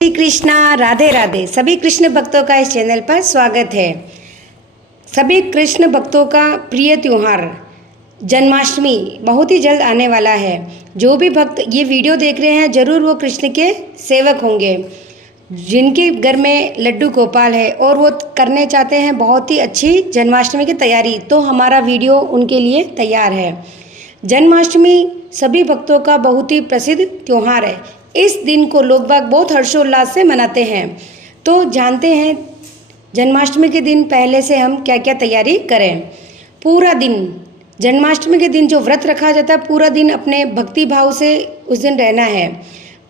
श्री कृष्णा, राधे राधे। सभी कृष्ण भक्तों का इस चैनल पर स्वागत है। सभी कृष्ण भक्तों का प्रिय त्यौहार जन्माष्टमी बहुत ही जल्द आने वाला है। जो भी भक्त ये वीडियो देख रहे हैं जरूर वो कृष्ण के सेवक होंगे, जिनके घर में लड्डू गोपाल है और वो करने चाहते हैं बहुत ही अच्छी जन्माष्टमी की तैयारी, तो हमारा वीडियो उनके लिए तैयार है। जन्माष्टमी सभी भक्तों का बहुत ही प्रसिद्ध त्यौहार है। इस दिन को लोग बाग बहुत हर्षोल्लास से मनाते हैं। तो जानते हैं जन्माष्टमी के दिन पहले से हम क्या क्या तैयारी करें। पूरा दिन जन्माष्टमी के दिन जो व्रत रखा जाता है, पूरा दिन अपने भक्ति भाव से उस दिन रहना है।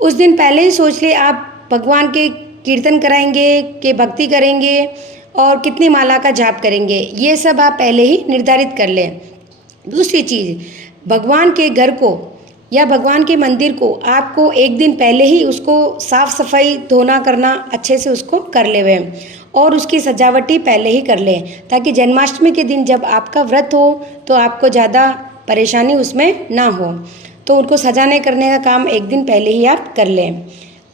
उस दिन पहले ही सोच ले आप भगवान के कीर्तन कराएंगे कि भक्ति करेंगे और कितनी माला का जाप करेंगे, ये सब आप पहले ही निर्धारित कर लें। दूसरी चीज़, भगवान के घर को या भगवान के मंदिर को आपको एक दिन पहले ही उसको साफ़ सफाई धोना करना अच्छे से उसको कर लेवे और उसकी सजावटी पहले ही कर लें, ताकि जन्माष्टमी के दिन जब आपका व्रत हो तो आपको ज़्यादा परेशानी उसमें ना हो। तो उनको सजाने करने का काम एक दिन पहले ही आप कर लें।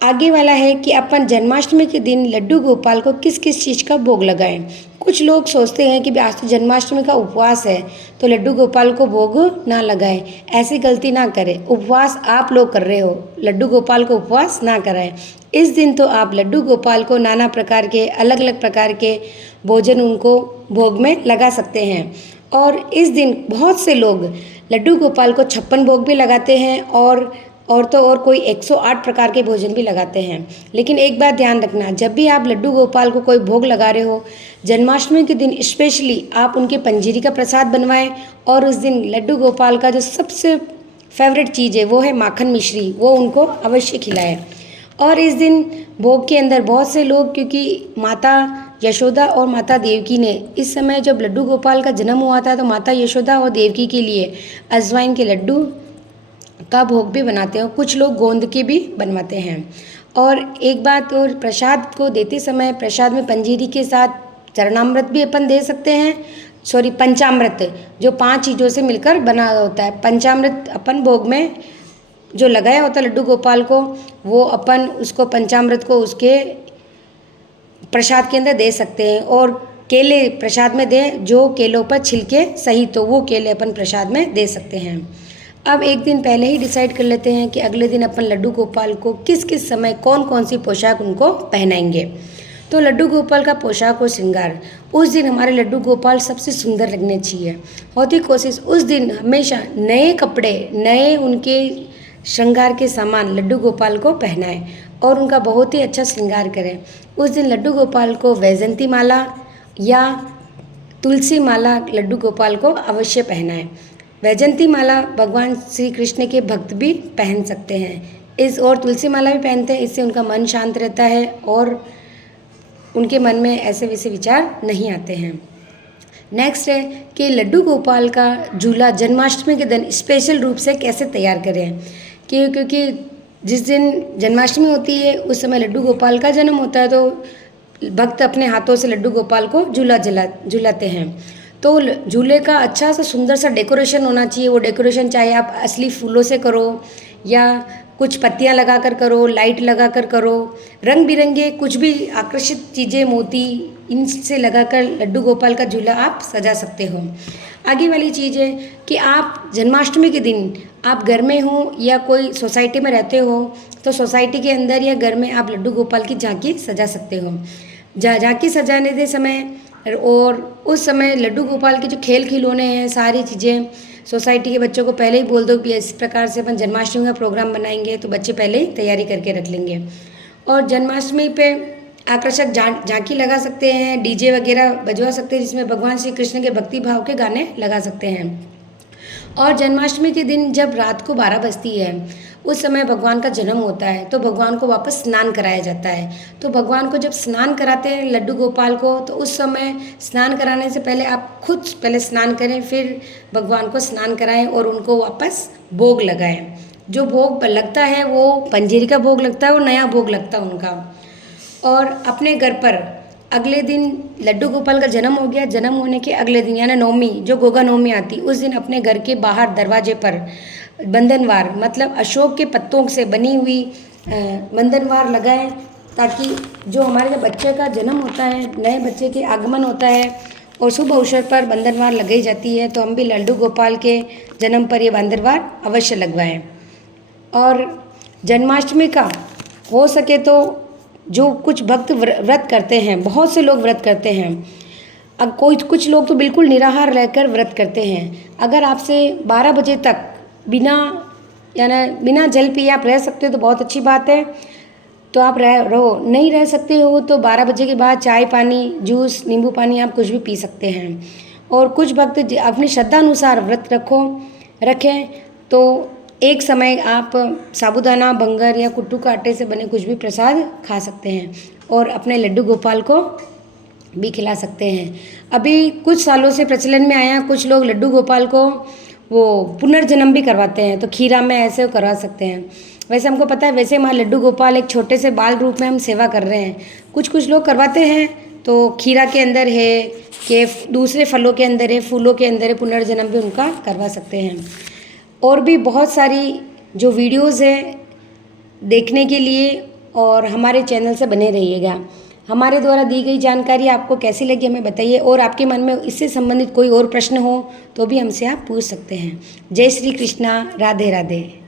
आगे वाला है कि अपन जन्माष्टमी के दिन लड्डू गोपाल को किस किस चीज़ का भोग लगाएं। कुछ लोग सोचते हैं कि आज तो जन्माष्टमी का उपवास है तो लड्डू गोपाल को भोग ना लगाएं। ऐसी गलती ना करें। उपवास आप लोग कर रहे हो, लड्डू गोपाल को उपवास ना कराएं। इस दिन तो आप लड्डू गोपाल को नाना प्रकार के अलग अलग प्रकार के भोजन उनको भोग में लगा सकते हैं। और इस दिन बहुत से लोग लड्डू गोपाल को 56 भोग भी लगाते हैं और तो और कोई 108 प्रकार के भोजन भी लगाते हैं। लेकिन एक बात ध्यान रखना, जब भी आप लड्डू गोपाल को कोई भोग लगा रहे हो, जन्माष्टमी के दिन स्पेशली आप उनके पंजीरी का प्रसाद बनवाएं और उस दिन लड्डू गोपाल का जो सबसे फेवरेट चीज़ है वो है माखन मिश्री, वो उनको अवश्य खिलाएं। और इस दिन भोग के अंदर बहुत से लोग, क्योंकि माता यशोदा और माता देवकी ने इस समय जब लड्डू गोपाल का जन्म हुआ था तो माता यशोदा और देवकी के लिए अजवाइन के लड्डू का भोग भी बनाते हैं। कुछ लोग गोंद के भी बनवाते हैं। और एक बात और, प्रसाद को देते समय प्रसाद में पंजीरी के साथ चरणामृत भी अपन दे सकते हैं। पंचामृत, जो 5 चीज़ों से मिलकर बना होता है। पंचामृत अपन भोग में जो लगाया होता है लड्डू गोपाल को, वो अपन उसको पंचामृत को उसके प्रसाद के अंदर दे सकते हैं। और केले प्रसाद में दें, जो केलों पर छिलके सही, तो वो केले अपन प्रसाद में दे सकते हैं। अब एक दिन पहले ही डिसाइड कर लेते हैं कि अगले दिन अपन लड्डू गोपाल को किस किस समय कौन कौन सी पोशाक उनको पहनाएंगे। तो लड्डू गोपाल का पोशाक और श्रृंगार, उस दिन हमारे लड्डू गोपाल सबसे सुंदर लगने चाहिए। होती कोशिश उस दिन हमेशा नए कपड़े, नए उनके श्रृंगार के सामान लड्डू गोपाल को पहनाएं और उनका बहुत ही अच्छा श्रृंगार करें। उस दिन लड्डू गोपाल को वैजंती माला या तुलसी माला लड्डू गोपाल को अवश्य पहनाएं। वैजंती माला भगवान श्री कृष्ण के भक्त भी पहन सकते हैं। और तुलसी माला भी पहनते हैं, इससे उनका मन शांत रहता है और उनके मन में ऐसे वैसे विचार नहीं आते हैं। नेक्स्ट है कि लड्डू गोपाल का झूला जन्माष्टमी के दिन स्पेशल रूप से कैसे तैयार करें। क्योंकि जिस दिन जन्माष्टमी होती है उस समय लड्डू गोपाल का जन्म होता है, तो भक्त अपने हाथों से लड्डू गोपाल को झूलाते हैं। तो झूले का अच्छा सा सुंदर सा डेकोरेशन होना चाहिए। वो डेकोरेशन चाहे आप असली फूलों से करो या कुछ पत्तियां लगा कर करो, लाइट लगा कर करो, रंग बिरंगे कुछ भी आकर्षित चीज़ें, मोती, इनसे लगाकर लड्डू गोपाल का झूला आप सजा सकते हो। आगे वाली चीज़ है कि आप जन्माष्टमी के दिन आप घर में हो या कोई सोसाइटी में रहते हो तो सोसाइटी के अंदर या घर में आप लड्डू गोपाल की झांकी सजा सकते हो। झांकी सजाने के समय और उस समय लड्डू गोपाल के जो खेल खिलौने हैं, सारी चीज़ें सोसाइटी के बच्चों को पहले ही बोल दो कि इस प्रकार से अपन जन्माष्टमी का प्रोग्राम बनाएंगे, तो बच्चे पहले ही तैयारी करके रख लेंगे। और जन्माष्टमी पे आकर्षक झांकी लगा सकते हैं, डीजे वगैरह बजवा सकते हैं, जिसमें भगवान श्री कृष्ण के भक्ति भाव के गाने लगा सकते हैं। और जन्माष्टमी के दिन जब रात को 12 बजती है उस समय भगवान का जन्म होता है, तो भगवान को वापस स्नान कराया जाता है। तो भगवान को जब स्नान कराते हैं लड्डू गोपाल को, तो उस समय स्नान कराने से पहले आप खुद पहले स्नान करें, फिर भगवान को स्नान कराएं और उनको वापस भोग लगाएं। जो भोग लगता है वो पंजीरी का भोग लगता है और नया भोग लगता है उनका। और अपने घर पर अगले दिन लड्डू गोपाल का जन्म हो गया, जन्म होने के अगले दिन यानी नवमी, जो गोगा नवमी आती, उस दिन अपने घर के बाहर दरवाजे पर बंधनवार, मतलब अशोक के पत्तों से बनी हुई बंधनवार लगाएं ताकि जो हमारे जब बच्चे का जन्म होता है, नए बच्चे के आगमन होता है और शुभ अवसर पर बंधनवार लगाई जाती है, तो हम भी लड्डू गोपाल के जन्म पर ये बंधनवार अवश्य लगवाएं। और जन्माष्टमी का हो सके तो जो कुछ भक्त व्रत करते हैं, बहुत से लोग व्रत करते हैं, अब कुछ लोग तो बिल्कुल निराहार रहकर व्रत करते हैं। अगर आपसे 12 बजे तक बिना जल पिए आप रह सकते हो तो बहुत अच्छी बात है, तो आप रहो। नहीं रह सकते हो तो 12 बजे के बाद चाय पानी, जूस, नींबू पानी आप कुछ भी पी सकते हैं। और कुछ भक्त अपनी श्रद्धा अनुसार व्रत रखें तो एक समय आप साबूदाना, बंगर या कुट्टू का आटे से बने कुछ भी प्रसाद खा सकते हैं और अपने लड्डू गोपाल को भी खिला सकते हैं। अभी कुछ सालों से प्रचलन में आया, कुछ लोग लड्डू गोपाल को वो पुनर्जन्म भी करवाते हैं, तो खीरा में ऐसे करवा सकते हैं। वैसे हमको पता है, वैसे हमारे लड्डू गोपाल एक छोटे से बाल रूप में हम सेवा कर रहे हैं। कुछ लोग करवाते हैं तो खीरा के अंदर है कि दूसरे फलों के अंदर है, फूलों के अंदर है, पुनर्जन्म भी उनका करवा सकते हैं। और भी बहुत सारी जो वीडियोज़ है देखने के लिए और हमारे चैनल से बने रहिएगा। हमारे द्वारा दी गई जानकारी आपको कैसी लगी हमें बताइए, और आपके मन में इससे संबंधित कोई और प्रश्न हो तो भी हमसे आप पूछ सकते हैं। जय श्री कृष्णा, राधे राधे।